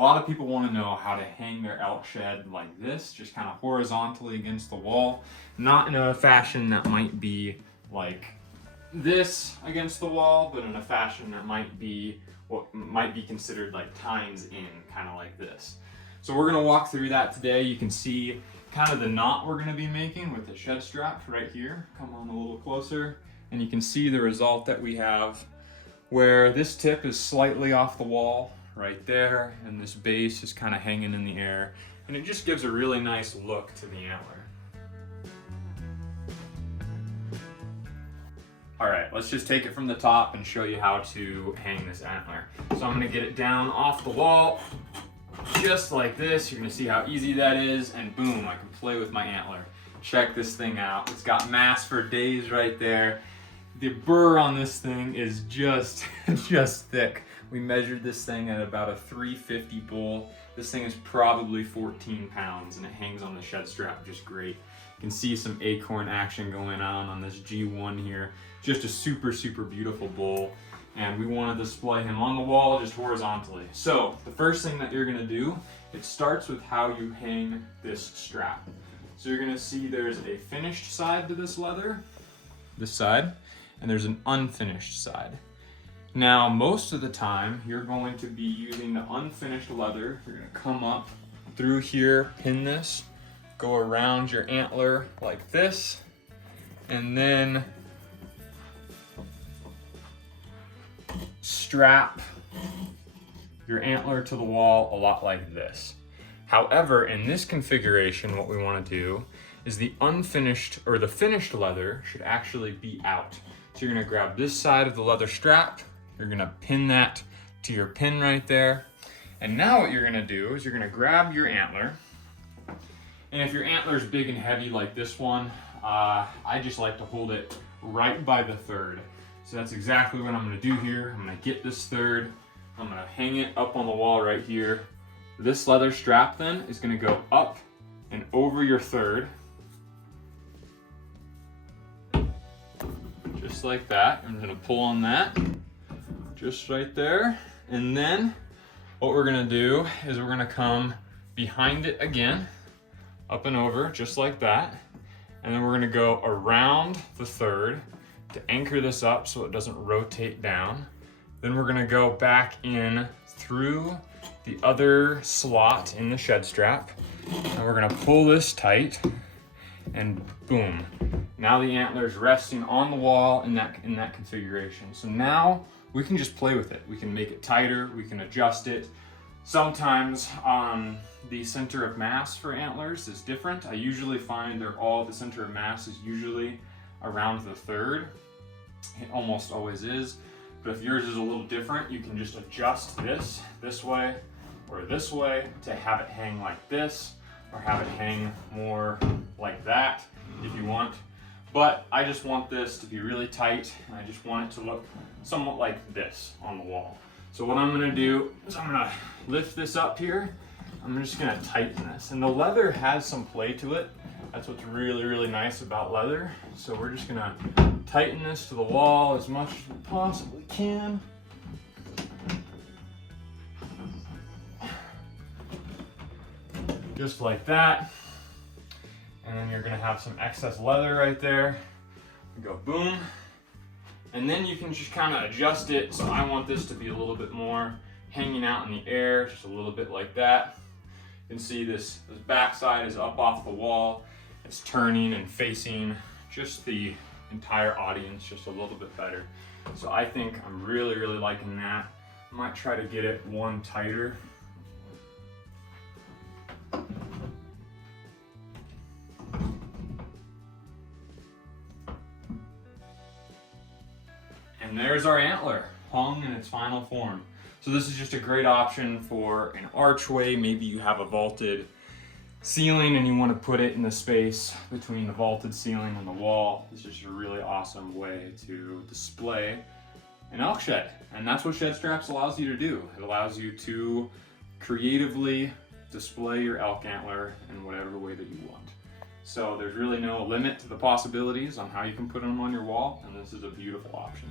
lot of people want to know how to hang their elk shed like this, just kind of horizontally against the wall, not in a fashion that might be like this against the wall, but in a fashion that might be what might be considered like tines in, kind of like this. So we're gonna walk through that today. You can see kind of the knot we're gonna be making with the shed strap right here. Come on a little closer, and you can see the result that we have where this tip is slightly off the wall right there, and this base is kind of hanging in the air, and it just gives a really nice look to the antler. All right, let's just take it from the top and show you how to hang this antler. So I'm gonna get it down off the wall, just like this. You're gonna see how easy that is, and boom, I can play with my antler. Check this thing out. It's got mass for days right there. The burr on this thing is just thick. We measured this thing at about a 350 bull. This thing is probably 14 pounds, and it hangs on the shed strap just great. You can see some acorn action going on this G1 here. Just a super beautiful bull, and we want to display him on the wall just horizontally. So the first thing that you're gonna do, it starts with how you hang this strap. So you're gonna see there's a finished side to this leather, this side, and there's an unfinished side. Now, most of the time, you're going to be using the unfinished leather. You're gonna come up through here, pin this, go around your antler like this, and then strap your antler to the wall a lot like this. However, in this configuration, what we want to do is the unfinished or the finished leather should actually be out. So you're going to grab this side of the leather strap, you're going to pin that to your pin right there, and now what you're going to do is you're going to grab your antler, and if your antler is big and heavy like this one, I just like to hold it right by the third. So that's exactly what I'm gonna do here. I'm gonna get this third, I'm gonna hang it up on the wall right here. This leather strap then is gonna go up and over your third. Just like that. I'm gonna pull on that, just right there. And then what we're gonna do is we're gonna come behind it again, up and over, just like that. And then we're gonna go around the third to anchor this up so it doesn't rotate down. Then we're gonna go back in through the other slot in the shed strap, and we're gonna pull this tight, and boom. Now the antler is resting on the wall in that configuration. So now we can just play with it. We can make it tighter, we can adjust it. Sometimes the center of mass for antlers is different. I usually find the center of mass is usually around the third. It almost always is. But if yours is a little different, you can just adjust this way or this way to have it hang like this, or have it hang more like that if you want. But I just want this to be really tight, and I just want it to look somewhat like this on the wall. So what I'm gonna do is I'm gonna lift this up here. I'm just gonna tighten this. And the leather has some play to it. That's what's really nice about leather. So we're just gonna tighten this to the wall as much as we possibly can. Just like that. And then you're gonna have some excess leather right there. We go boom. And then you can just kind of adjust it. So I want this to be a little bit more hanging out in the air, just a little bit like that. You can see this back side is up off the wall. It's turning and facing just the entire audience just a little bit better. So I think I'm really liking that. I might try to get it one tighter. And there's our antler, hung in its final form. So this is just a great option for an archway. Maybe you have a vaulted ceiling and you want to put it in the space between the vaulted ceiling and the wall. This is just a really awesome way to display an elk shed. And that's what shed straps allows you to do. It allows you to creatively display your elk antler in whatever way that you want. So there's really no limit to the possibilities on how you can put them on your wall, and this is a beautiful option.